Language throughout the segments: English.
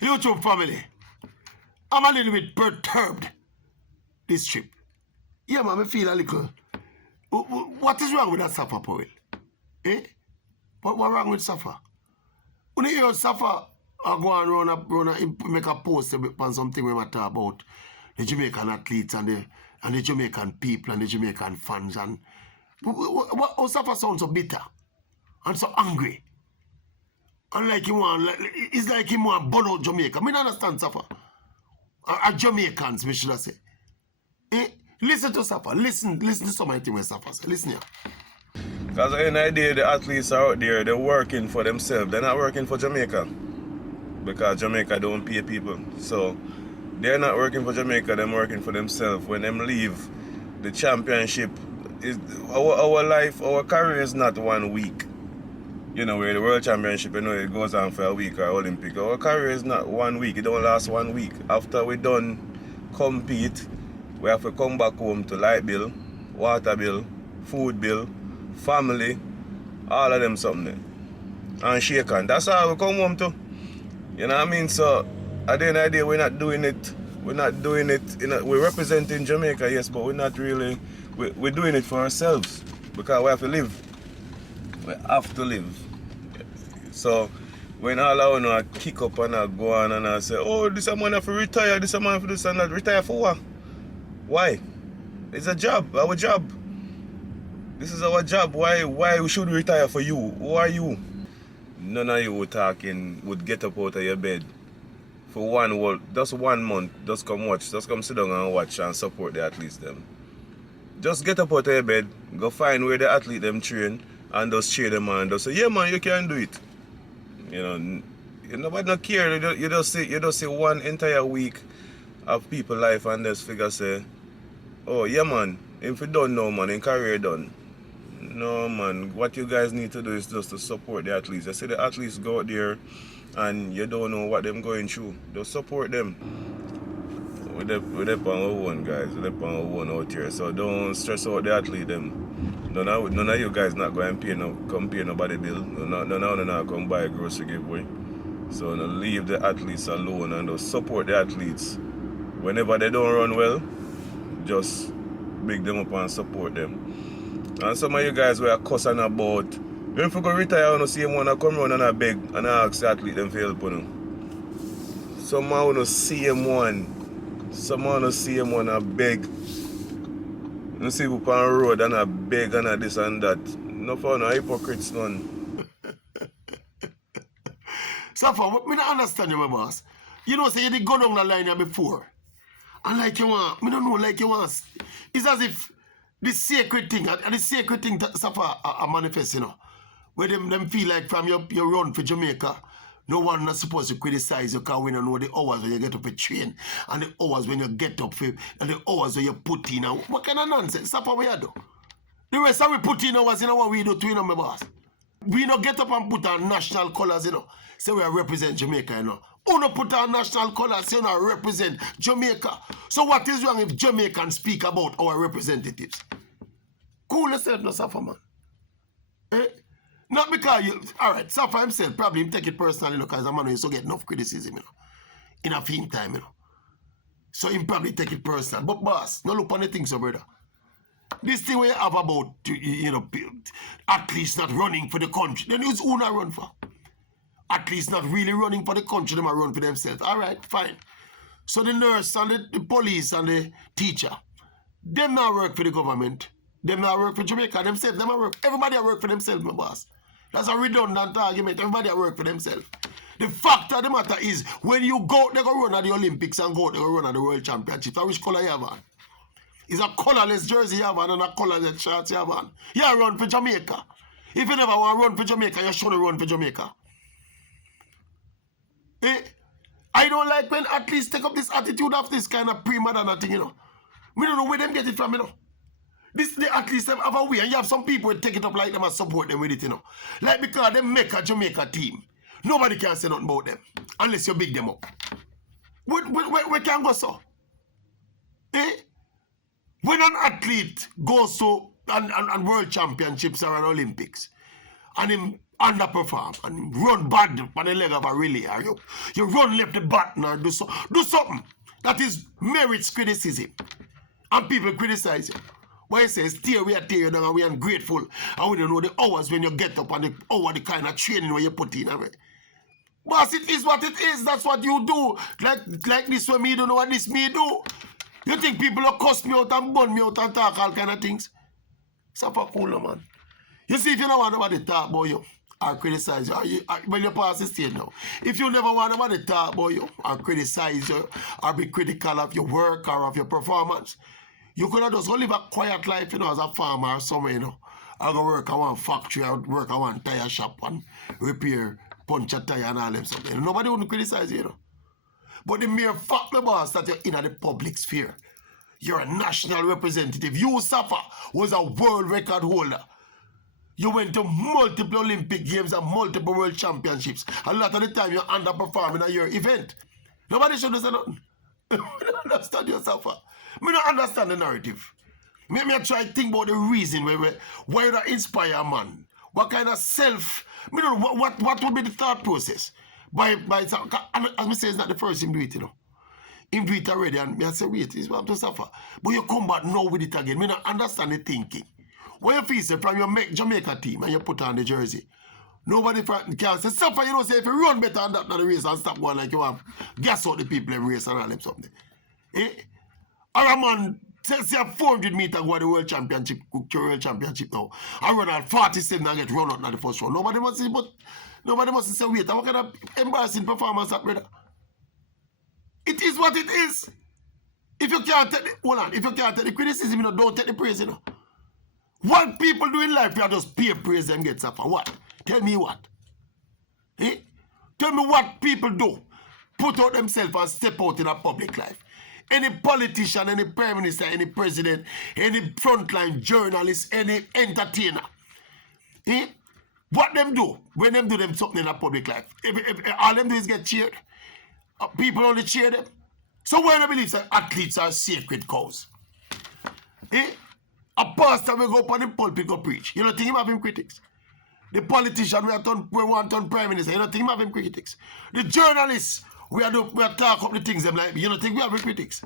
YouTube family, I'm a little bit perturbed this trip. Yeah, man, I feel a little. What is wrong with that Asafa, Powell? Eh? What wrong with Asafa? When you hear Asafa go and make a post on something we might talk about the Jamaican athletes and the Jamaican people and the Jamaican fans, and Asafa sounds so bitter and so angry. And like it's like he want to burn out Jamaica. I mean, understand, Asafa. Jamaicans, we should say. Eh? Listen to Asafa. Listen to some of the things Asafa say. Listen here. Because at the end of the day, the athletes are out there, they're working for themselves. They're not working for Jamaica. Because Jamaica don't pay people. So they're not working for Jamaica, they're working for themselves. When them leave the championship, our life, our career is not 1 week. You know, where the World Championship, you know, it goes on for a week, or Olympic. Our career is not 1 week, it don't last 1 week. After we done compete, we have to come back home to light bill, water bill, food bill, family, all of them something. And shake on. That's how we come home to. You know what I mean? So at the end of the day, we're not doing it. We're not doing it. You know, we're representing Jamaica, yes, but we're not really. We're doing it for ourselves because we have to live. We have to live. So when all I know, I kick up and I go on and I say, "Oh, this a man have to retire. This a man have to do this and that. Retire for what? Why? It's a job. Our job. This is our job. Why we should retire for you? Who are you?" None of you talking would get up out of your bed for just 1 month, just come watch, just come sit down and watch and support the athletes them. Just get up out of your bed, go find where the athlete them train and just cheer them on and just say, "Yeah man, you can do it." You know, nobody not care. You just see 1 entire week of people life and just figure say, "Oh yeah man, if you don't know man, in career done." No man, what you guys need to do is just to support the athletes. I say the athletes go out there and you don't know what them going through. Just support them. We're on our own, guys. We're on our own out here. So don't stress out the athlete them. None of you guys not going to pay nobody bill. None of them not come buy a grocery giveaway. So leave the athletes alone and just support the athletes. Whenever they don't run well, just big them up and support them. And some of you guys were cussing about, if you go retire, you see one come run and I beg and I ask the athlete them for help. Some of you see him one. Some of you see him one and beg. You see people on the road and I beg and I this and that. No for no hypocrites, man. Asafa, I don't understand you, my boss. You know, say you did go down the line here before. And like you want, I don't know, like you want. It's as if this sacred thing, and the sacred thing that Asafa a manifest, you know, where them feel like from your run for Jamaica, no one not supposed to criticize you because we don't know the hours when you get up a train, and the hours when you get up, and the hours when you put in. And what kind of nonsense? Asafa, we do? The rest of we put in hours, you know what we do too, you know, my boss? We don't get up and put on national colours, you know, say we represent Jamaica, you know. Who not put on national colours, you know, represent Jamaica. So what is wrong if Jamaicans speak about our representatives? Cool yourself, no, Asafa, man. Eh? Not because you, all right, Asafa himself, probably him take it personally, you know, because a man used to get enough criticism, you know, in a film time, you know. So him probably take it personal. But boss, no look on the things, so brother. This thing we have about, you know, athletes not running for the country, then who's who not run for? Athletes not really running for the country, they might run for themselves. All right, fine. So the nurse and the police and the teacher, them not work for the government. Them not work for Jamaica themselves. Them not work. Everybody work for themselves, my boss. That's a redundant argument. Everybody work for themselves. The fact of the matter is, when you go, they go run at the Olympics and go, they go run at the World Championships. Which color you have on? It's a colorless jersey you have on and a colorless shorts you have on. You run for Jamaica. If you never want to run for Jamaica, you should run for Jamaica. Eh? I don't like when athletes take up this attitude of this kind of prima donna thing, you know. We don't know where them get it from, you know. The athletes them have a way, and you have some people who take it up like them and support them with it, you know. Like because they make a Jamaica team. Nobody can say nothing about them unless you big them up. We can go so. Eh? When an athlete goes to and World Championships or an Olympics, and him underperform and run bad on the leg of a relay, or you run left the button or do something that is merits criticism. And people criticize you. Why you say steer we are tear down and we are ungrateful and we don't know the hours when you get up and the kind of training where you put in. Boss, it is what it is. That's what you do. Like this when me don't know what this me do. You think people will cuss me out and burn me out and talk all kind of things? Asafa cool, no, man. You see, if you don't want nobody to talk about you or criticize you, when you pass the stage now, if you never want nobody to talk about you or criticize you or be critical of your work or of your performance, you could have just go live a quiet life, you know, as a farmer or somewhere, you know. I go work at one factory, I work at one tire shop and repair punch a tire and all them something. Nobody wouldn't criticize you, you know. But the mere fact, the boss, that you're in the public sphere, you're a national representative. You, Asafa, was a world record holder. You went to multiple Olympic Games and multiple World Championships. A lot of the time you're underperforming at your event. Nobody should have said nothing. I don't understand you, Asafa. I don't understand the narrative. Make me try to think about the reason why you inspire a man. What kind of self, what would be the thought process? By as I say, it's not the first him do it, you know. Him do it already, and I say, wait, it's what to suffer. But you come back now with it again. I don't understand the thinking. When you feel say from your Jamaica team and you put on the jersey, nobody can say, suffer, you know, say if you run better than that in the race and stop going like you have, guess out the people in race and all them something. Eh? Or a man say a 400 meter go to the world championship now. I run at 47 and get run out in the first round. Nobody must say, wait, what kind of embarrassing performance that, brother? It is what it is. If you can't take the criticism, you know, don't take the praise, you know. What people do in life, you just pay praise and get suffer. What? Tell me what? Eh? Tell me what people do. Put out themselves and step out in a public life. Any politician, any prime minister, any president, any frontline journalist, any entertainer. Eh? What them do when them do them something in a public life? If all them do is get cheered. People only cheer them. So why do you believe that athletes are sacred cows? Eh? A pastor will go up on the pulpit go preach. You don't think him have him critics? The politician we want on prime minister, you don't think him have him critics? The journalists we are talk up the things them like, you don't think we have him critics?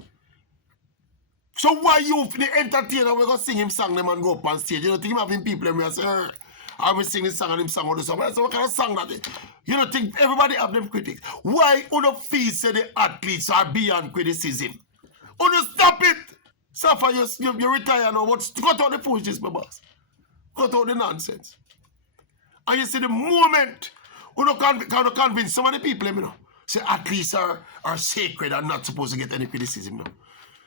So why you, the entertainer, we go sing him song them and go up on stage? You don't think him have him people and we say, I will sing this song and him song or the song. I say, what kind of song that is? You don't think everybody have them critics? Why uno feel say the athletes are beyond criticism? Uno stop it! Suffer, you retire now, but cut out the foolishness, my boss. Cut out the nonsense. And you see the moment uno can convince some of the people, you know, say athletes are sacred and not supposed to get any criticism now.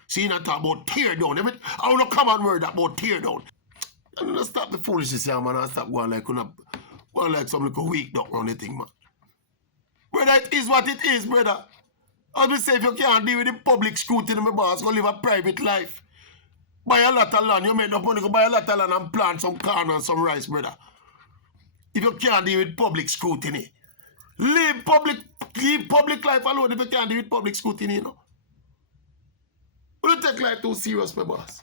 See, you not talk about tear down. I want to come on word about tear down. And not stop the foolishness here, man, and stop going like some little weak duck around the thing, man. Brother, it is what it is, brother. As we say, if you can't deal with the public scrutiny, my boss, go live a private life. Buy a lot of land. You make enough money, go buy a lot of land and plant some corn and some rice, brother. If you can't deal with public scrutiny, leave public life alone if you can't deal with public scrutiny, you know. You take life too serious, my boss.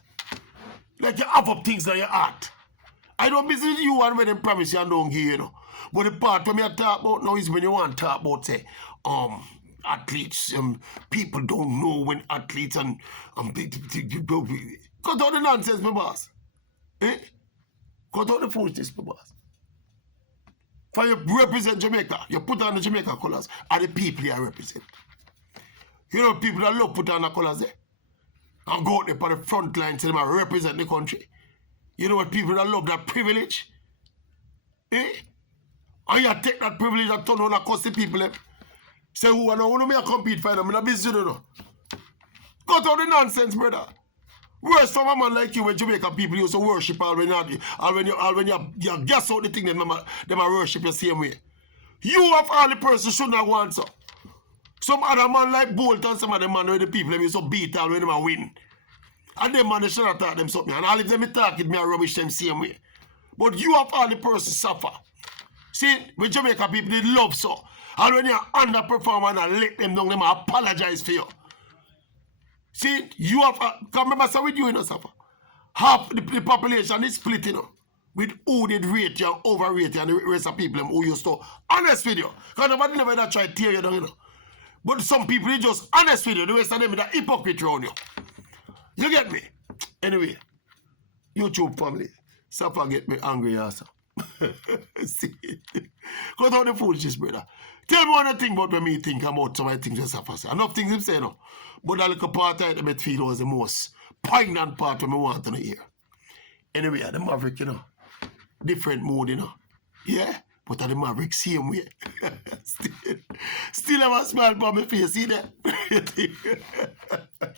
Like you have up things in your heart. I don't visit you and when they promise you and don't give you know. But the part when I talk about now is when you want to talk about say, athletes, people don't know when athletes and cut out the nonsense, my boss. Eh? Cut out the foolishness, my boss. For you represent Jamaica, you put on the Jamaica colours and the people you represent. You know people that love put on the colours there. And go out there for the front line to them and represent the country. You know what people that love that privilege? Eh? And you take that privilege and turn on and cuss the people them. Say, who I know, me compete for them, I'm not busy, you know. Cut out the nonsense, brother. Worse from a man like you when Jamaican people used to worship all when you guess out the thing them are worship the same way. You of all the persons should not want so. Some other man like Bolt and some other man where the people them used to beat all when them win. And them man they should have taught them something. And all of them talk it me and rubbish them same way. But you of all the persons suffer. See, when Jamaica people they love so. And when you underperform and let them down, them apologize for you. See, you have, remember, so with you, you know, suffer. Half the population is split, you know. with who did rate you, overrate you, and the rest of people who used to honest with you. Because nobody never that try to tear you down, you know. But some people they just honest with you, the rest of them is a hypocrite around you. You get me? Anyway, YouTube family, Asafa get me angry also. See, cut out the foolishness, brother. Tell me one thing about when me think about some of the things Asafa say. Enough things him say no. But that little part I made feel was the most poignant part when I want to hear. Anyway, the Maverick, you know. Different mood, you know. Yeah? But the Maverick same way. still have a smile on my face, see that?